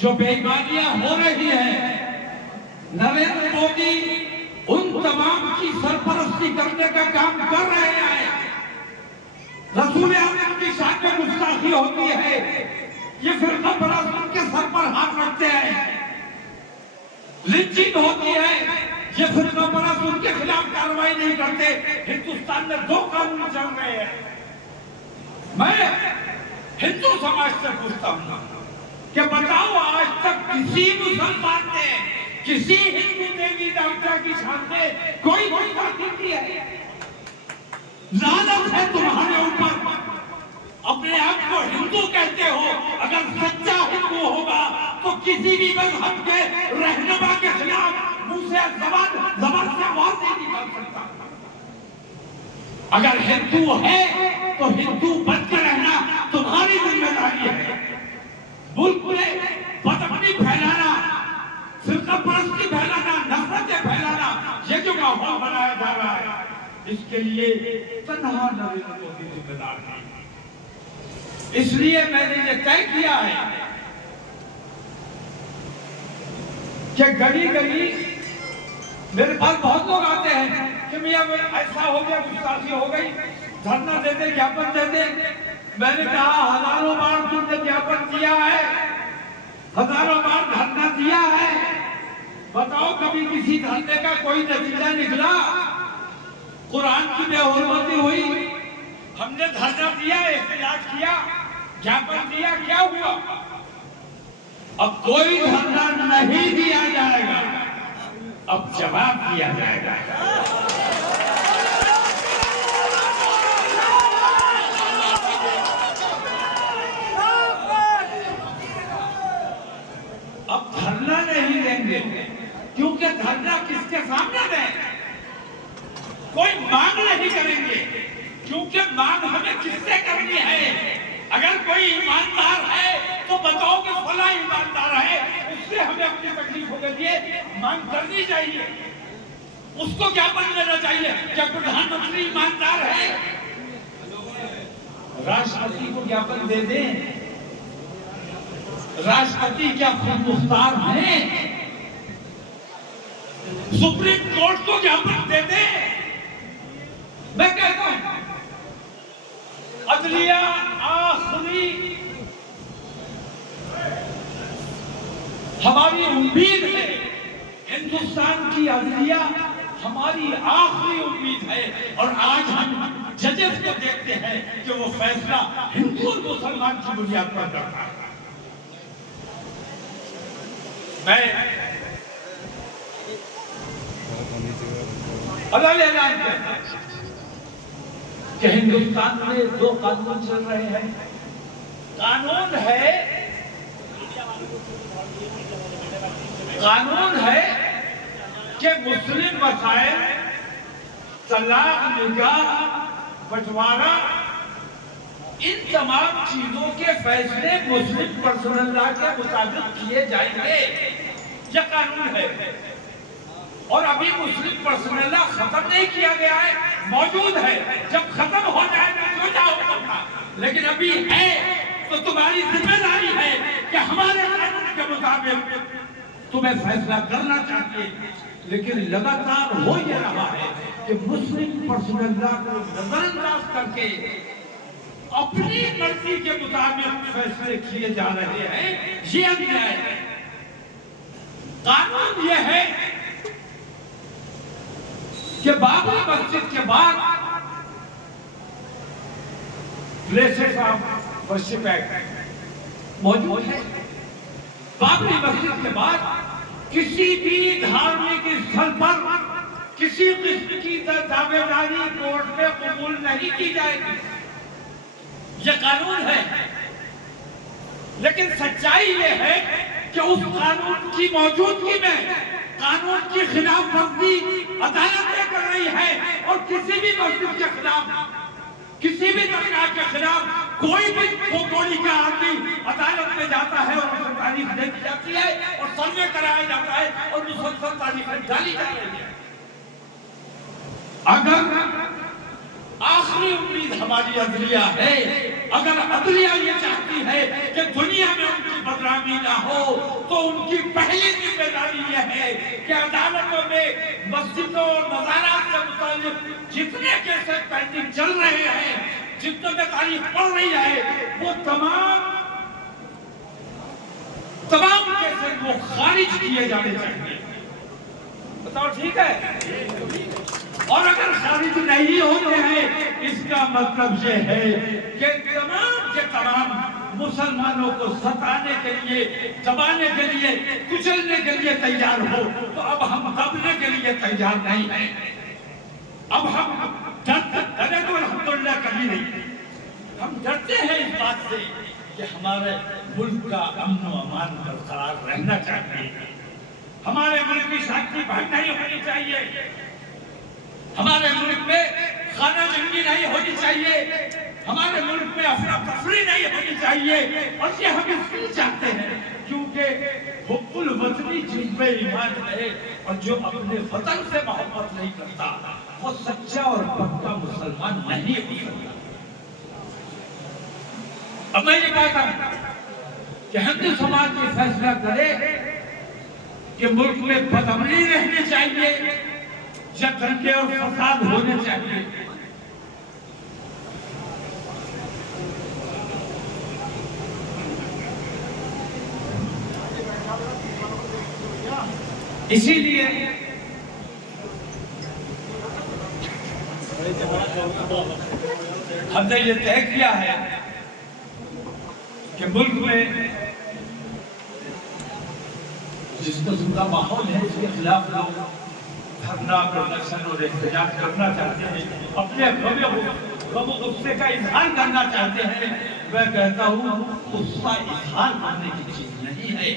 जो बेईमानियां हो रही है, नरेंद्र मोदी उन तमाम की सरपरस्ती करने का काम कर रहे हैं। रसूल आज़म की शान में गुस्ताखी होती है, ये फिरका परास्त उनके सर पर हाथ रखते हैं। लिंचिंग होती है, ये फिरका परास्त उनके खिलाफ कार्रवाई नहीं करते। हिंदुस्तान में दो कानून चल रहे हैं। मैं हिंदू समाज से पूछता हूँ कि बताओ, आज तक किसी मुसलमान ने किसी हिंदू देवी देवता की शान में कोई गुस्ताखी की है? लानत है तुम्हारे ऊपर। अपने आप को हिंदू कहते हो, अगर सच्चा हिंदू होगा तो किसी भी मजहब के रहनुमा के खिलाफ मुंह से जबान से आवाज नहीं निकाल सकता। अगर हिंदू है तो हिंदू बन के रहना तुम्हारी जिम्मेदारी है। मुल्क में बदअमनी फैलाना, फिरका परस्ती फैलाना, नफरतें फैलाना, ये जो माहौल बनाया जा रहा है, इसके लिए तन्हा नरेंद्र मोदी जिम्मेदार है। इसलिए मैंने ये तय किया है कि गली गली मेरे पास बहुत लोग आते हैं कि मियां ऐसा हो गया, गुस्ताखी हो गई, धरना दे दे, ज्ञापन दे दे। मैंने कहा हजारों बार तुमने ज्ञापन दिया है, हजारों बार धरना दिया है, बताओ कभी किसी धरने का कोई नतीजा निकला? कुरान की बेहुरमती हुई, हमने धरना दिया, एहतजाज किया, ज्ञापन दिया, क्या हुआ? अब कोई धरना नहीं दिया जाएगा, अब जवाब दिया जाएगा। अब धरना नहीं देंगे, क्योंकि धरना किसके सामने दें? कोई मांग नहीं करेंगे, क्योंकि मांग हमें किससे करनी है? अगर कोई ईमानदार है तो बताओ कि फला ईमानदार है, उससे हमें अपनी तकलीफों के लिए मांग करनी चाहिए, उसको ज्ञापन देना चाहिए। क्या प्रधानमंत्री ईमानदार है? राष्ट्रपति को ज्ञापन दे दें। राष्ट्रपति क्या खुद मुख्तार है? सुप्रीम कोर्ट को ज्ञापन दे दें। मैं कहता हूं अदलिया आखिरी हमारी उम्मीद है, हिंदुस्तान की अदलिया हमारी आखिरी उम्मीद है। और आज हम जजेस को देखते हैं कि वो फैसला हिंदू और मुसलमान की बुनियाद पर करता है। मैं अलग ऐलान करता हूं कि हिंदुस्तान में दो कानून चल रहे हैं। कानून है कि मुस्लिम मसाइल, तलाक, निकाह, बंटवारा, इन तमाम चीजों के फैसले मुस्लिम पर्सनल लॉ के मुताबिक किए जाएंगे। यह कानून है। और अभी मुस्लिम पर्सनल लॉ खत्म नहीं किया गया है, मौजूद है। जब खत्म हो जाएगा तो क्या होगा? लेकिन अभी है तो तुम्हारी जिम्मेदारी है कि हमारे कानून के मुताबिक तुम्हें फैसला करना चाहिए। लेकिन लगातार हो ये रहा है कि मुस्लिम पर्सनल लॉ को नजरअंदाज करके अपनी मर्जी के मुताबिक फैसले किए जा रहे हैं। ये अन्याय है। कानून ये है कि बाबरी मस्जिद के बाद प्लेसेस ऑफ वर्शिप एक्ट मौजूद है। बाबरी मस्जिद के बाद किसी भी धार्मिक स्थल पर किसी किस्म की दावेदारी कोर्ट में कबूल नहीं की जाएगी। यह कानून है। लेकिन सच्चाई यह है कि उस कानून की मौजूदगी में कानून की खिलाफ वर्जी अदालतें कर रही है। और किसी भी मस्जिद के खिलाफ, किसी भी दरगाह के खिलाफ कोई भी गोली का आदमी अदालत में जाता है और उसे तारीख दे दी जाती है और सर्वे कराया जाता है और मुसलसल तारीखें डाली जा रही है। अगर आखिरी उम्मीद हमारी अदलिया है, अगर अदलिया ये चाहती है कि दुनिया में उनकी बदला हरामी ना हो तो उनकी पहली जिम्मेदारी यह है कि अदालतों में मस्जिदों और मज़ारात से मुताल्लिक जितने केसेस पेंडिंग चल रहे हैं, जितने में तारीख पड़ रही है, वो तमाम केसेस वो खारिज किए जाने चाहिए। बताओ ठीक है? और अगर खारिज नहीं होते हैं, इसका मतलब ये है कि तमाम के तमाम मुसलमानों को सताने के लिए, दबाने के लिए, कुचलने के लिए तैयार हो, तो अब हम दबने के लिए तैयार नहीं हैं। अब हम डरे तो अल्हम्दुलिल्लाह कभी नहीं, हम डरते हैं इस बात से कि हमारे मुल्क का अमन व अमान बरकरार रहना चाहिए, हमारे मुल्क की शांति भंग नहीं होनी चाहिए, हमारे मुल्क में खाना जंगी नहीं होनी चाहिए, हमारे मुल्क में अफरा तफरी नहीं होनी चाहिए। और ये हम इसलिए चाहते हैं क्योंकि हुब्बुल वतनी जिन पे ईमान है और जो अपने वतन से मोहब्बत नहीं करता, वो सच्चा और पक्का मुसलमान नहीं हो सकता। अब मैं ये कहता हूं कि हिंदू समाज ये फैसला करे कि मुल्क में बदअमनी रहनी चाहिए या दंगे और फसाद होने चाहिए। इसीलिए हमने ये तय किया है कि मुल्क में जिस किस्म का माहौल है, इसके खिलाफ लोग धरना, प्रदर्शन और एहतजाज करना चाहते हैं, अपने गुस्से का इजहार करना चाहते हैं, मैं कहता हूँ गुस्सा इजहार करने की चीज नहीं है,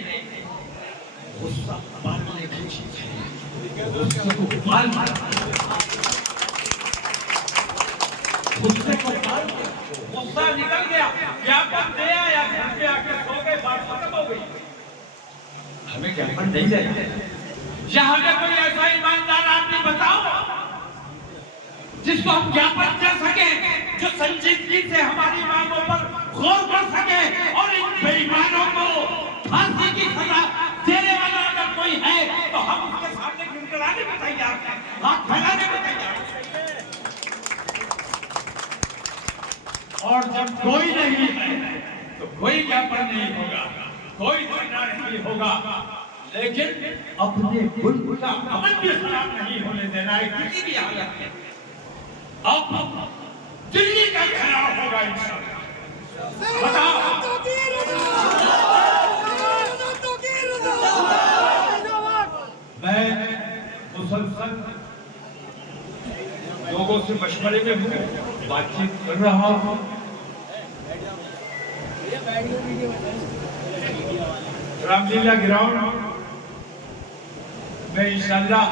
गुस्सा पालने की चीज है। गुस्से को पाल, गुस्से को पाल, गुस्सा निकल गया, ज्ञापन दे आया, घर पे आके सो गए, बात खत्म हो गई, हमें ज्ञापन नहीं चाहिए। यहाँ पे कोई ऐसा ईमानदार आदमी बताओ जिसको हम ज्ञापन दे सके, जो संजीदगी से हमारी मांगों पर गौर कर सके और इन बेईमानों को फांसी की सजा देने वाला अगर कोई है तो हम उसके सामने गिड़गिड़ाने में तैयार हैं, हाथ फैलाने में तैयार हैं। और जब कोई नहीं है तो कोई ज्ञापन नहीं होगा, कोई धरना नहीं होगा, लेकिन अपने मुल्क का अमन भी खराब नहीं होने देना है किसी भी हालत में। अब दिल्ली का खराब होगा इंशाअल्लाह। मैं मुसलसल लोगों से मशवरे में हूँ, बातचीत कर रहा हूँ। रामलीला ग्राउंड में इंशाअल्लाह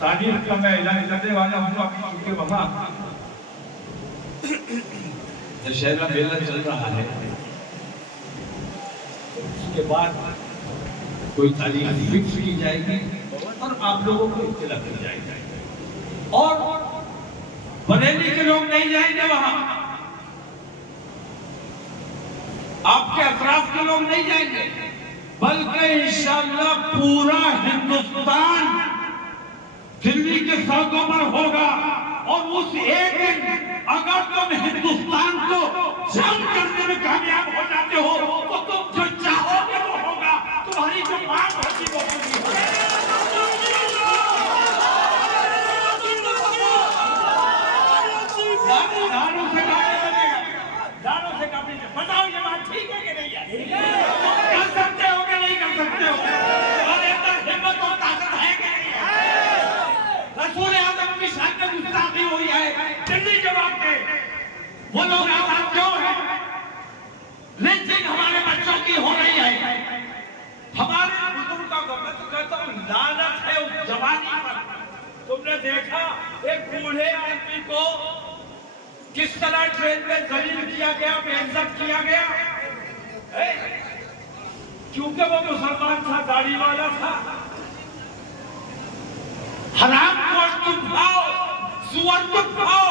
तारीख का मैं ऐलान करने वाला हूँ। अभी क्योंकि वहाँ दशहरा मेला चल रहा है, उसके बाद कोई तारीख फिक्स की जाएगी और आप लोगों को इत्तला दी जाएगी। और बरेली के लोग नहीं जाएंगे वहाँ, आपके अतराफ के लोग नहीं जाएंगे, बल्कि इंशाअल्लाह पूरा हिंदुस्तान दिल्ली के सड़कों पर होगा। और उस एक दिन अगर तुम हिंदुस्तान को जाम करने में कामयाब हो जाते हो तो तुम जो चाहोगे वो होगा, तुम्हारी जो मांग होगी वो पूरी होगी। दानों से काम बनेगा, दानों से काम नहीं। बताओ ये बात ठीक है कि नहीं है? कर सकते हो कि नहीं कर सकते हो? और अंदर हिम्मत और ताकत है कि नहीं है? रसूल आज़म की शान में गुस्ताखी हुई है, दिल्ली जवाब दे। वो लोग आजाद क्यों है? लेकिन हमारे बच्चों की हो रही है, हमारे बुजुर्गों को मैं तो कहता हूँ लानत है उस जवानी पर। तुमने देखा एक बूढ़े आदमी को किस तरह ट्रेन में जलील किया गया, बेइज्जत किया गया, क्योंकि वो मुसलमान था, दाढ़ी वाला था। हराम गोश्त तुम खाओ, सुअर तुम खाओ,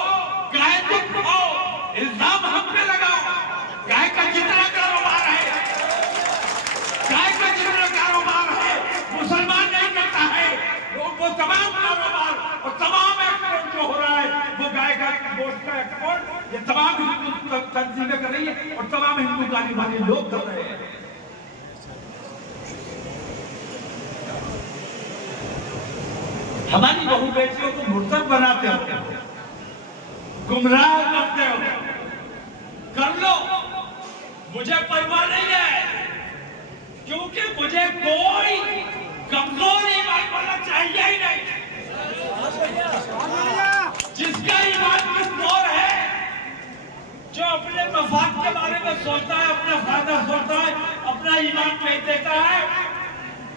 गाय तुम खाओ, इल्जाम हम पे लगाओ। गाय का जितना कारोबार है और तमाम हिंदू गाली वाले लोग कर रहे हैं। हमारी बहू बेटियों को मुर्तद बनाते हो, गुमराह करते हो, कर लो, मुझे परवाह नहीं है, क्योंकि मुझे कोई कमजोर ईमान वाला चाहिए ही नहीं। जिसका ईमान कमजोर है, जो अपने मफाद के बारे में सोचता है, अपना फायदा सोचता है, अपना ईमान बेच देता है,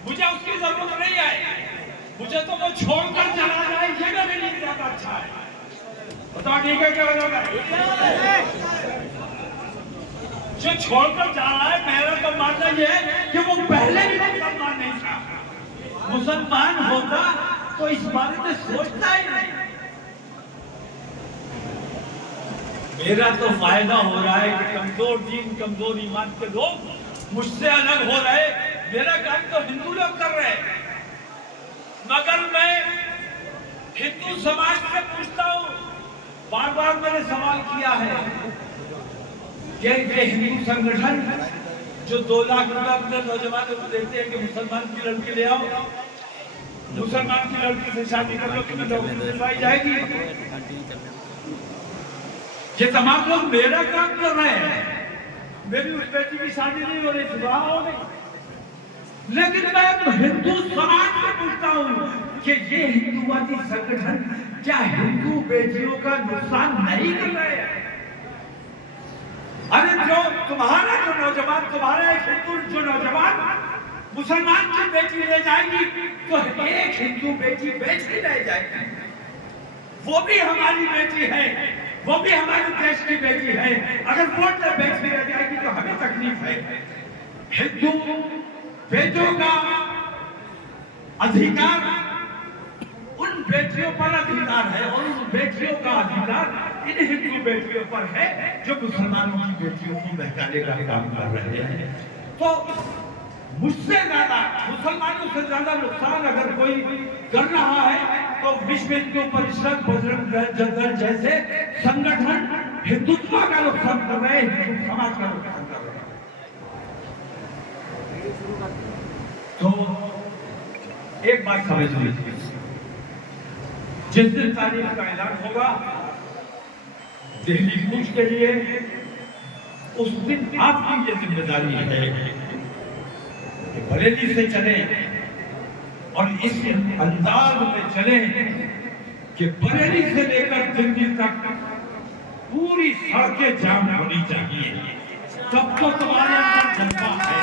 मुझे उसकी जरूरत नहीं है। मुझे तो वो छोड़कर चला जाए, ये मेरे लिए ज्यादा अच्छा है। बताओ ठीक है क्या बताओ? जो छोड़कर जा रहा है, मेरा तो मानना यह है कि वो पहले भी मुसलमान नहीं था। मुसलमान होता तो इस बारे में सोचता ही नहीं। मेरा तो फायदा हो रहा है कि कमजोर दीन, कमजोर ईमान के लोग मुझसे अलग हो रहे। मेरा काम तो हिंदू लोग कर रहे हैं, मगर मैं हिंदू समाज से पूछता हूं, बार बार मैंने सवाल किया है कि हिंदू संगठन जो 2 लाख रुपया अपने नौजवानों को देते हैं कि मुसलमान की लड़की ले आओ, मुसलमान की लड़की से शादी कर लो, तुम्हें नौकरी दिलवाई जाएगी। ये तमाम लोग मेरा काम कर रहे हैं। मेरी उस बेटी की शादी नहीं हो रही, विवाह हो गई, लेकिन मैं हिंदू समाज से पूछता हूं कि ये हिंदूवादी संगठन क्या हिंदू बेटियों का नुकसान नहीं कर रहे हैं? अरे जो तुम्हारा जो नौजवान, तुम्हारा एक हिंदू जो नौजवान मुसलमान की बेटी ले जाएगी, तो एक हिंदू बेटी बेच ही रह जाएगी। वो भी हमारी बेटी है, वो भी हमारे देश की बेटी है। अगर वोट में बेच भी रह जाएगी तो हमें तकलीफ है। हिंदू बेटियों का अधिकार उन बेटियों पर अधिकार है, और उन बेटियों का अधिकार इन हिंदू बेटियों पर है जो मुसलमानों की बेटियों को बहकाने का काम कर रहे हैं। तो मुझसे ज्यादा, मुसलमानों से ज्यादा नुकसान अगर कोई कर रहा है तो विश्व हिंदू परिषद, बजरंग दल जैसे संगठन हिंदुत्व का नुकसान कर रहे हैं, हिंदू समाज का नुकसान कर रहे हैं। तो एक बात समझ लीजिए, जिस दिन तारीख का ऐलान होगा दिल्ली कूच के लिए, उस दिन आपकी ये जिम्मेदारी है कि बरेली से चले और इस अंदाज में चले कि बरेली से लेकर दिल्ली तक पूरी सड़कें जाम होनी चाहिए। तब तो तुम्हारे अंदर जज्बा है,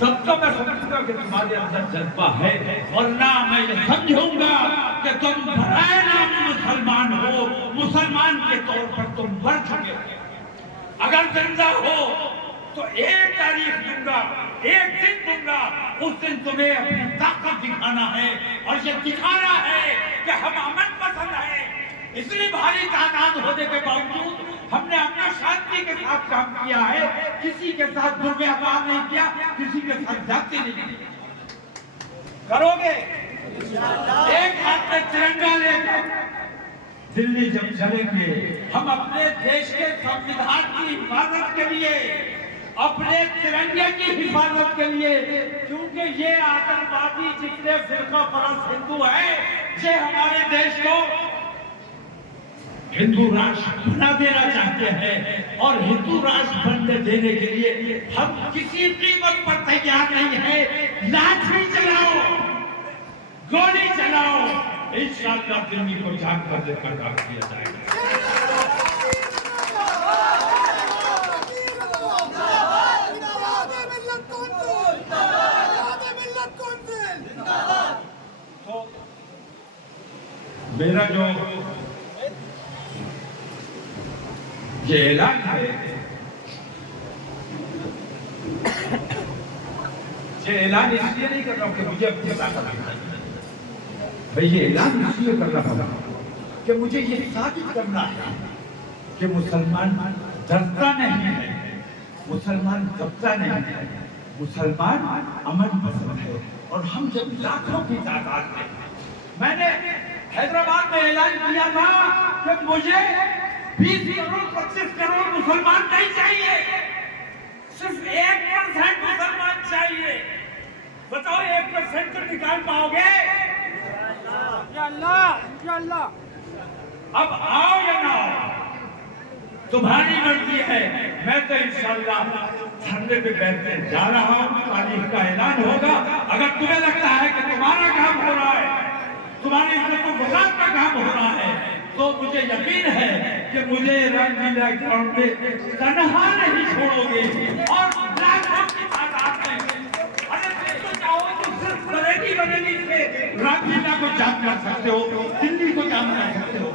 तब तो मैं समझूंगा कि तुम्हारे अंदर जज्बा है, वरना मैं ये समझूंगा कि तुम भराए नाम मुसलमान हो, मुसलमान के तौर पर तुम मर चुके हो। अगर जिंदा हो तो एक तारीख दूंगा, एक दिन दूंगा, उस दिन तुम्हें अपनी ताकत दिखाना है, और ये दिखाना है कि हम अमन पसंद है। इतनी भारी तादाद होने के बावजूद हमने अपना शांति के साथ काम किया है, किसी के साथ दुर्व्यवहार नहीं किया, किसी के साथ जाति नहीं की। करोगे? एक हाथ में तिरंगा लेकर दिल्ली जब चलेंगे, हम अपने देश के संविधान की हिफाजत के लिए, अपने तिरंगे की हिफाजत के लिए, क्योंकि ये आतंकवादी जितने फिरका परस्त हिंदू हैं, ये हमारे देश को हिंदू राष्ट्र बना देना चाहते हैं, और हिंदू राष्ट्र बनने देने के लिए हम किसी कीमत पर तैयार नहीं है। लाठी चलाओ, गोली चलाओ, इंशाअल्लाह दिल्ली को जाग कर देकर काम किया जाएगा। तो मेरा जो ये ऐलान है, ये ऐलान इसलिए नहीं कर रहा हूं कि मुझे अपनी ताकत है, भाई ये ऐलान इसलिए कर रहा हूं कि मुझे ये साबित करना है कि मुसलमान डरता नहीं है, मुसलमान दबता नहीं है, मुसलमान अमन पसंद है। और हम जब लाखों की तादाद में, मैंने हैदराबाद में ऐलान किया था कि मुझे 20 करोड़ 25 करोड़ मुसलमान नहीं चाहिए, सिर्फ 1% मुसलमान चाहिए। बताओ 1% तो निकाल पाओगे? इंशाअल्लाह। अब आओ या ना आओ, तुम्हारी मर्जी है। मैं तो इंशाअल्लाह धरने पे बैठने जा रहा हूँ, तारीख का ऐलान होगा। अगर तुम्हें लगता है कि तुम्हारा काम हो रहा है, तुम्हारी वफात का काम हो रहा है, तो मुझे यकीन है कि मुझे रंगीला ग्राउंड में तनहा नहीं छोड़ोगे। और लाखों की तादाद में, अरे तुम तो चाहो तो सिर्फ बरेली से रंगीला को जाम कर सकते हो, दिल्ली को जाम कर सकते हो।